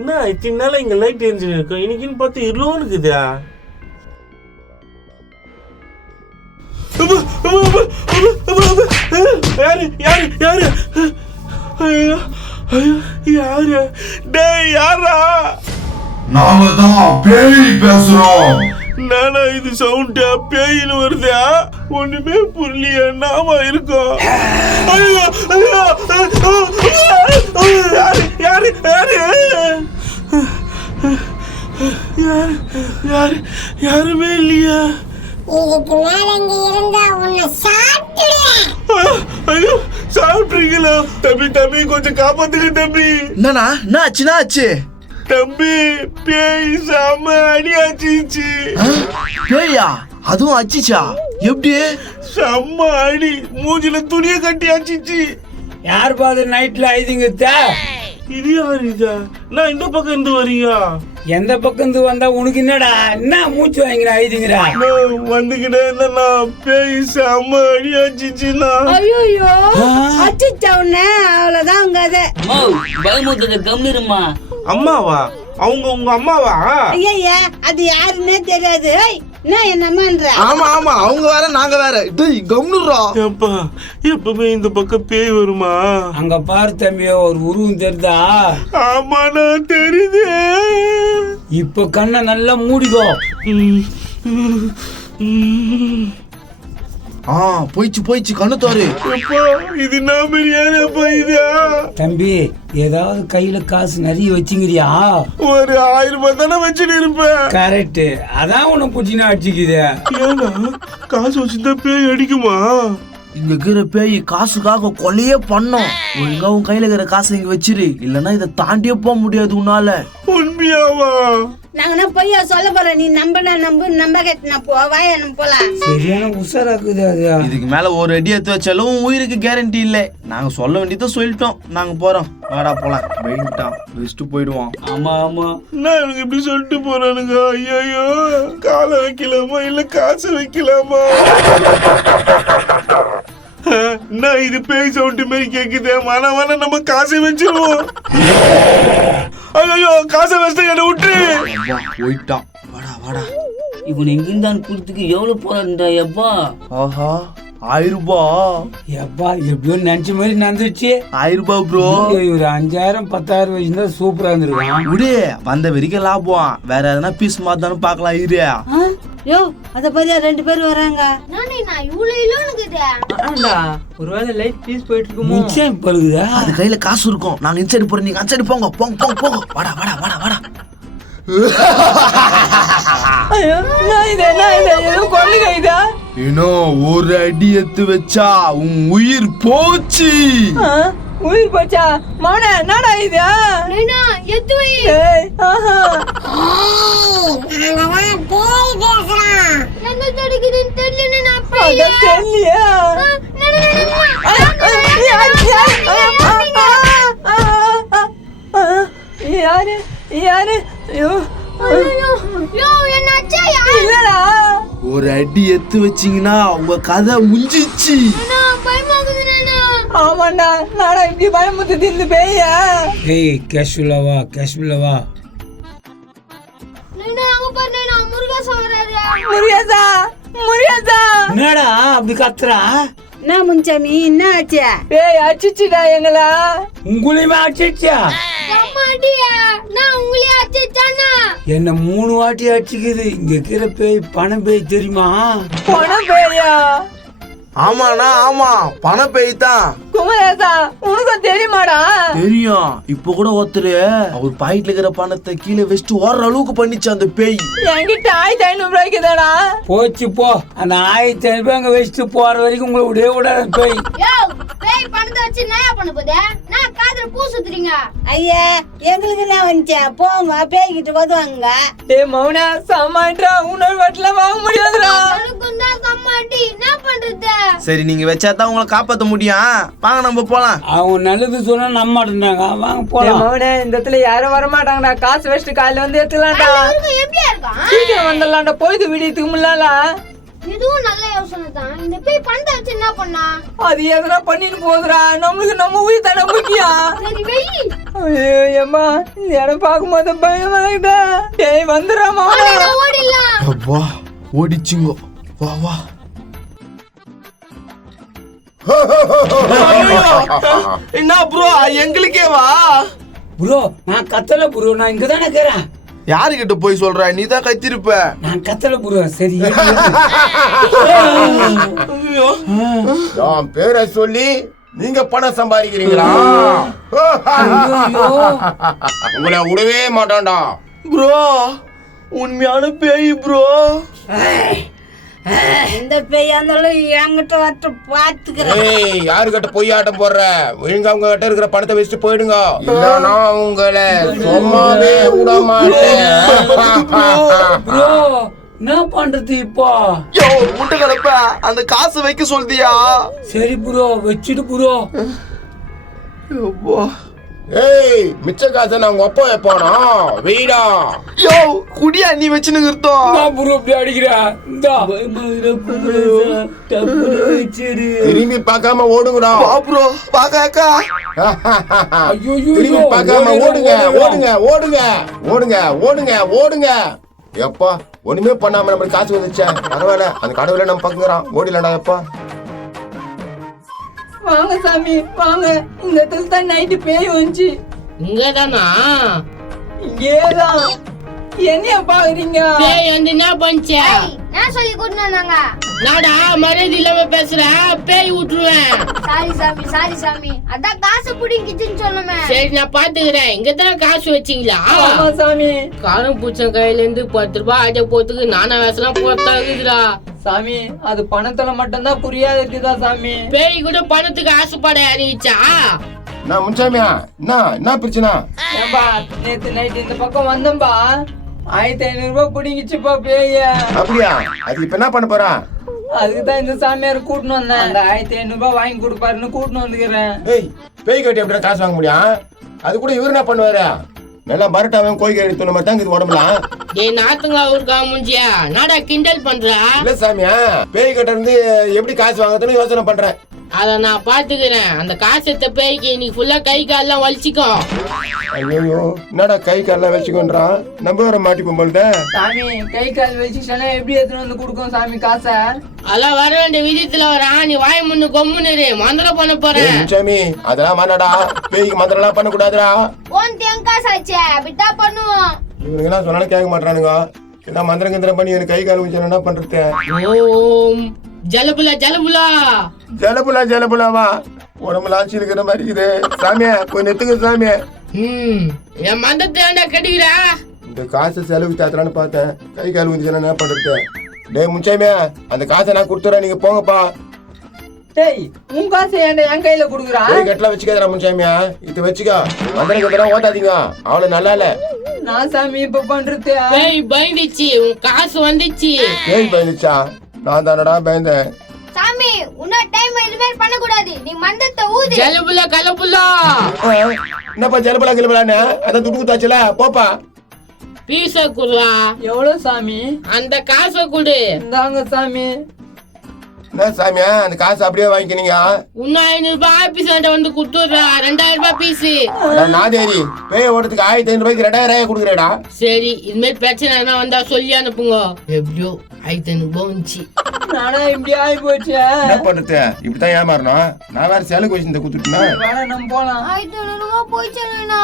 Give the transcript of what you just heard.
என்ன இத்தனை நாள் இங்க லைட் எரிஞ்சு இருக்கும், இன்னைக்குன்னு பார்த்து இருளோன்னு இருக்குதா? யாரு யாரு யாரு யாரு? டேய் யாரா? நாம தான் பேய் பேசுறோம். நானா இது சவுண்டா பேயின்னு வருதா? ஒண்ணுமே புரியலையா? நாம இருக்கோம். ஐயோ ஐயோ யாரு யாரு யாரு யாரு யாரு யாருமே இல்லையா? இதுக்கு மேல இங்க இருந்தா உன்னை சாப்பிடுவேன். ஐயோ சாப்பிட்றீங்களா? தம்பி தம்பி கொஞ்சம் காப்பாத்துங்க தம்பி. என்னண்ணா என்ன ஆச்சு? தம்பி பேய் சாம அடி ஆச்சிச்சு. பேயா? அதுவும் அச்சிச்சா? எப்படி? செம்ம அடி, மூஞ்சில துணிய கட்டி ஆச்சிச்சு. யார் பாது நைட்ல ஐதிங்க? இது யாரு இதா? நான் இந்த பக்கம் இருந்து வரீங்க? எந்த பக்கம் இருந்து வந்தா உனக்கு என்னடா? என்ன மூச்சு வாங்கிற ஐதிங்கடா? வந்துகிட்டே இருந்தா பேய் செம்ம அடி ஆச்சிச்சுனா. ஐயோ அச்சிச்சா உன்ன, அவ்வளவுதான் உங்க அது. பயமுறுத்த கம்னிருமா. அம்மாவா? அவங்க உங்க அம்மாவா? ஐயா அது யாருன்னே தெரியாது. என்ன அம்மான்ற? ஆமா ஆமா, அவங்க வேற நாங்க வேற. டேய் கம்னுறா. எப்பா எப்பவுமே இந்த பக்கம் பேய் வருமா? அங்க பாரு தம்பியோ, ஒரு உருவம் தெரியுதா? ஆமா நான் தெரியுது. இப்ப கண்ணை நல்லா மூடிக்கோ. போயிச்சு கண்ணு தோறு. இது நான் பிரியாணிப்பா. இதா தம்பி, ஏதாவது கையில காசு நிறைய வச்சுங்கிறியா? ஒரு 1000 ரூபாய் தானே வச்சுட்டு இருப்பேன். கரெக்ட், அதான் உன்னை புடிச்சுனா அடிச்சுக்குது. ஏன்னா காசு வச்சுதான் பேய் அடிக்குமா? இங்க இருக்கிற பேய் காசுக்காக கொலையே பண்ணோம். ஒழுங்கா உன் கையில இருக்கிற காசை இங்க வச்சிரு, இல்லன்னா இதை தாண்டியே போக முடியாது உன்னால. உண்மையாவா? நாங்க பொய்யா சொல்ல போறோம். நீ நம்ப கேட்டு வாயா நம்ம போலாம். சரியான உஷாராக்குது அது. இதுக்கு மேல ஒரு அடி எடுத்து வச்சாலும் உயிருக்கு கேரண்டி இல்ல. நாங்க சொல்ல வேண்டியதை சொல்லிட்டோம். நாங்க போறோம், வாடா போலாம். வெயிட்டான் வெஸ்ட் போயிடுவான். ஆமா ஆமா, நான் எனக்கு இப்படி சொல்லிட்டு போறானுங்க. ஐயோ, காலை வைக்கலாமா இல்ல காசு வைக்கலாமா? நான் இது பேய் சவுண்ட் மாதிரி கேக்குது. மன நம்ம காசை வச்சிருவோம். ஐயோ காசை வச்சு என்ன விட்டு போயிட்டான். வாடா இவன் எங்கிருந்தான் கொடுத்துக்கு எவ்வளவு போறான்டா? எப்பா ஆஹா 1000 ரூபாய். எப்பா எப்படியோ நினைச்ச மாதிரி நடந்துச்சு. 1000 ரூபாய் ப்ரோ. ஒரு 5000 10,000 வச்சுருந்தா சூப்பரா இருந்திருக்கான். விடு, வந்த வரைக்கும் லாபம். வேற எதனா பீஸ் மாத்தானு பாக்கலாம். இரு யோ அத பத்தியா 2 பேர் வராங்க. நான் இவ்வளவு இருக்குதா? ஒருவேளை லைட் பீஸ் போயிட்டு இருக்குமோ? நிச்சயம் பழுகுதா? அது கையில காசு இருக்கும். நாங்க இன்சைடு போறோம், நீங்க அன்சைடு போங்க. போங்க வாடா. ஐயோ இது கொல்லுங்க. இதா இன்னும் ஒரு அடி எடுத்து வச்சா உன் உயிர் போச்சு. உயிர் போச்சா? மௌன என்னடா இது? நைனா எத்து வை. ஆஹா நாங்கதான் பேய் பேசுறோம். என்ன தடுக்குதுன்னு தெரியல. நான் பேய் தெரியலையா? யாரு? ஐயோ இல்லடா. ஒரு அடி எடுத்து வச்சீங்கன்னா உங்க கதை முடிஞ்சிச்சு. ஆமாண்டா, நாடா இப்படி பயமுறுத்தி இந்த பேய. ஏய் கேஷுலவா. முருகேசா என்னடா அப்படி கத்துறா? என்ன முன்சாமி, என்ன ஆச்சு? பேய் அடிச்சுடா எங்களா. உங்களையுமே அடிச்சிச்சா? என்ன 3 வாட்டி அடிச்சுக்குது. இங்க இருக்கிற பேய் பணம் பேய் தெரியுமா? பணம் பேயா? ஆமாண்ணா ஆமா, பண பேய் தான். குமரேசா உனக்கு தெரியுமாடா? தெரியும். இப்ப கூட ஒருத்தரு அவர் பாக்கெட்ல இருக்கிற பணத்தை கீழே வச்சுட்டு ஓடுற அளவுக்கு பண்ணிச்சு அந்த பேய். என்கிட்ட 1500 ரூபாய்க்கு தானா? போச்சு போ. அந்த 1500 ரூபாய் அங்க வச்சுட்டு போற வரைக்கும் உங்களை விடவே விடாத பேய். பேய் பணத்தை வச்சு என்ன பண்ண போதே? நான் காதுல பூ சுத்துறீங்க. ஐயா எங்களுக்கு என்ன வந்துச்சா? போங்க பேய்கிட்ட வருவாங்க. டேய் மௌனா சாமான்டா, உன்னோட வட்டல வாங்க முடியாதுடா. அதுக்கும் தான் சம்மாட்டி. என்ன பண்றது? சரி நீங்க வச்சாதான் உங்களை காப்பாத்த முடியும். வாங்க நம்ம போலாம். அவங்க நல்லது சொன்னா நம்ப மாட்டேன்றாங்க. வாங்க டேய் போலாம். மௌனே, இந்த இடத்துல யாரும் வர மாட்டாங்கடா. காசு வச்சுட்டு காலையில வந்து எடுத்துக்கலாம்டா. எப்படியா இருக்கான்? சீக்கிரம் வந்துடலாம்டா. போயிட்டு விடியத்துக்கு முன்னால. இதுவும் நல்ல யோசனை தான். இந்த பேய் பணத்தை வச்சு என்ன பண்ணா? அது எதனா பண்ணிட்டு போகுதுடா. நம்மளுக்கு நம்ம உயிர் தானே முக்கியம். சரி வெயி. ஐயோ ஏம்மா இந்த இடம் பார்க்கும்போது பயமாயிட்டா. டேய் வந்துடுறாமா. ஓடிடலாம். அப்பா ஓடிச்சிங்கோ. வா வா. என்ன ப்ரோ எங்களுக்கே வா. ப்ரோ நான் கத்தல ப்ரோ, நான் இங்க தானே இருக்கிறேன். யாருக்கிட்ட போய் சொல்ற? நீ தான் கத்திருப்ப. நான் கத்தல ப்ரோ. சரி என் பேரை சொல்லி நீங்க பணம் சம்பாதிக்கிறீங்களா? உங்களை விடவே மாட்டான்டா. ப்ரோ உண்மையான பேய் ப்ரோ. எந்த பேயா இருந்தாலும் என்கிட்ட வரட்டு பாத்துக்கிறேன். ஏய் யாருக்கிட்ட பொய் ஆட்டம் போடுற? ஒழுங்கா உங்க கிட்ட இருக்கிற பணத்தை வச்சுட்டு போயிடுங்க, இல்லைன்னா உங்களை சும்மாவே விட மாட்டேன். ப்ரோ என்ன பண்றது இப்போ? யோ முட்டை கலப்ப அந்த காசு வைக்க சொல்றியா? சரி ப்ரோ வச்சுட்டு ப்ரோ. ஏய் மிச்ச காசை நான் உங்க அப்பா வைப்பானா? வீடா யோ குடியா நீ வச்சுன்னு இருந்தோம். நான் ப்ரோ இப்படி அடிக்கிறா. இந்தா திரும்பி பார்க்காம ஓடுங்கடா. வா ப்ரோ பாக்காக்கா. ஐயோ திரும்பி பார்க்காம ஓடுங்க ஓடுங்க ஓடுங்க ஓடுங்க ஓடுங்க ஓடுங்க. எப்பா ஒண்ணுமே பண்ணாம நம்மளுக்கு காசு வந்துச்சா? பரவாயில்ல, அந்த கடவுளை நம்ம பக்குறான். ஓடிலடா எப்பா. வாங்க சாமி வாங்க. இந்த இடத்துல தான் நைட்டு பேய் வந்துச்சு. இங்கதானா? இங்கேதான். என்னைய பாக்குறீங்க? பேய் வந்து என்ன பண்ணுச்ச? நான் சொல்லி கூட்டிட்டு வந்தாங்க. நாடா மரியாதை இல்லாம பேசுற, பேய் விட்டுருவேன். சாரி சாமி, அதான் காசு புடிங்கிச்சுன்னு சொன்னமே. சரி நான் பாத்துக்கிறேன். இங்கதான் காசு வச்சீங்களா? ஆமா சாமி. காரம் பூச்ச கையில இருந்து 10 ரூபாய் ஆட்ட போறதுக்கு நானா வேசலாம் போட்டா இருக்குதுடா. சாமி அது பணத்துல மட்டும்தான் குறியா இருக்குதா சாமி? பேய் கூட பணத்துக்கு ஆசைப்பட அறிவிச்சா? நான் முன்சாமியா என்ன பிரச்சனை? ஏம்பா நேத்து நைட் இந்த பக்கம் வந்தம்பா, 1500 ரூபாய் பிடிங்கிச்சுப்பா பேய. அப்படியா? அது இப்ப என்ன பண்ண போறா? அதுக்குதான் இந்த சாமியார் கூட்டின்னு வந்தேன். அந்த 1500 ரூபாய் வாங்கி கொடுப்பாருன்னு கூட்டின்னு வந்துக்கிறேன். ஏய் பேய் கட்டி எப்படியா காசு வாங்க முடியும்? அது கூட இவரு என்ன பண்ணுவாரு? நல்லா மரட்டாவன் கோய்க்கு எடுத்து மாதிரி தான் இது உடம்புலாம். டேய் நாத்துங்க ஊருக்கா முடிஞ்சியா? நாடா கிண்டல் பண்ற? இல்ல சாமியா, பேய் கட்ட இருந்து எப்படி காசு வாங்குறதுன்னு யோசனை பண்றேன். அத நான் பாத்துக்கிறேன். அந்த காசு எடுத்த பேய்க்கு இன்னைக்கு ஃபுல்லா கை கால்லாம் வலிச்சிக்கும். ஐயோ என்னடா கை காலெல்லாம் வச்சுக்கோன்றான். நம்ம வர மாட்டிப்போம் போல்த. சாமி கை கால் வச்சுச்சா எப்படி எடுத்துன்னு வந்து கொடுக்கும் சாமி காசை? அதெல்லாம் வர வேண்டிய விதத்துல வரா. நீ வாய் முன்னு கொம்முன்னு மந்திரம் பண்ண போறேன். சாமி அதெல்லாம் வேணாடா. பேய்க்கு மந்திரம் எல்லாம் பண்ண கூடாதுடா. உன் தேன் காசு ஆச்சே, அப்படித்தான் பண்ணுவோம். இவனுங்க எல்லாம் சொன்னாலும் கேட்க மாட்டானுங்க. என்ன மந்திரம் கந்திரம் பண்ணி எனக்கு கை கால் வச்சு என்ன பண்றது? ஓம் ஜலபுலா ஜலபுலா ஜலபுலா ஜலபுலாவா? உடம்புலாம் இருக்கிற மாதிரி இருக்குது. சாமியா கொஞ்சம் நெத்துங்க சாமியா. என் மந்தத்தை ஏன்டா கட்டிக்கிறா? இந்த காசை செலவு தாத்தலான்னு பார்த்தேன். கை கால் வந்துச்சுன்னா என்ன பண்றது? டேய் முன்சாமியா, அந்த காசை நான் கொடுத்துறேன், நீங்க போங்கப்பா. டேய் உன் காசை ஏன்டா என் கையில குடுக்குறா? பேய் கட்டலாம் வச்சுக்காதடா முன்சாமியா. இது வச்சுக்கோ. மந்திரம் கந்தரம் ஓட்டாதீங்க, அவ்வளவு நல்லா இல்ல. நான் சாமி இப்ப பண்றது. பேய் பயந்துச்சு, உன் காசு வந்துச்சு. பேய் பயந்துச்சா? நான் தானடா பயந்தேன். சாமி இன்னொரு டைம் இதுமே பண்ண கூடாது. நீ மந்தத்தை ஊது. ஜலபுலா கலபுலா. என்னப்பா ஜலபுலா கிளபுலான்னு அதான் துட்டு குத்தாச்சுல, போப்பா. பீச குடுறா. எவ்வளவு சாமி? அந்த காசை குடு. இந்தாங்க சாமி. என்ன சாமியா, அந்த காசு அப்படியே வாங்கிக்கினீங்க? இன்னும் 500 ரூபாய் ஆபீஸ் வந்து குடுத்துடுறா. 2000 ரூபாய் பீஸ். நாதேரி பேய் ஓடுறதுக்கு 1500 ரூபாய்க்கு 2000 கொடுக்குறேடா. சரி இதுமாரி பிரச்சனை என்ன வந்தா சொல்லி அனுப்புங்க. எப்படியோ 1500 ரூபாய் வந்துச்சு. நானா இப்படி ஆகி போச்சு. என்ன பண்றது? இப்படித்தான் ஏமாறணும். நான் வேற சேலுக்கு வச்சு இந்த குத்துட்டுனா வேணா நம்ம போலாம். 1500 ரூபாய் போயிடுச்சுண்ணா.